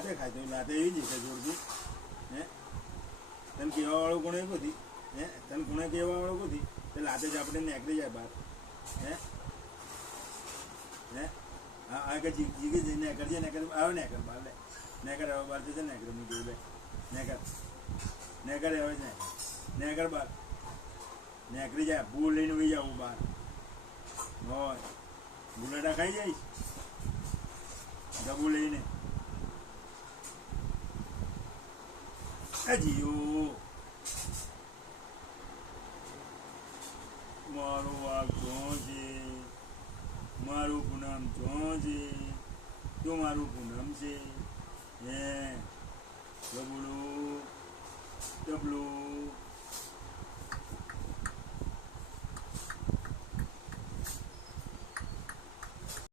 લાતે ખાય તો લાતે એવી જ છે જોડતી હે તને કહેવાવાળું કોણે કોથી હે તને કોણે કહેવાવાળું કોથી તો લાતે જ આપણે નીકળી જાય બહાર હે હે હા આ કે જીગી જઈને કરજે ને કર આવે ને કર બહાર લે ને કર આવે બહાર જશે ને કર હું જોઈ લે ને કર આવે ને કર બહાર નીકળી જાય ભૂલ લઈને વહી જાવ બહાર હોય બુલેટા ખાઈ જઈશ ગબુ લઈને જીઓ મારો વાઘ જો છે મારું પૂનમ જો છે તો મારું પૂનમ છે હે ગબડું ડબલું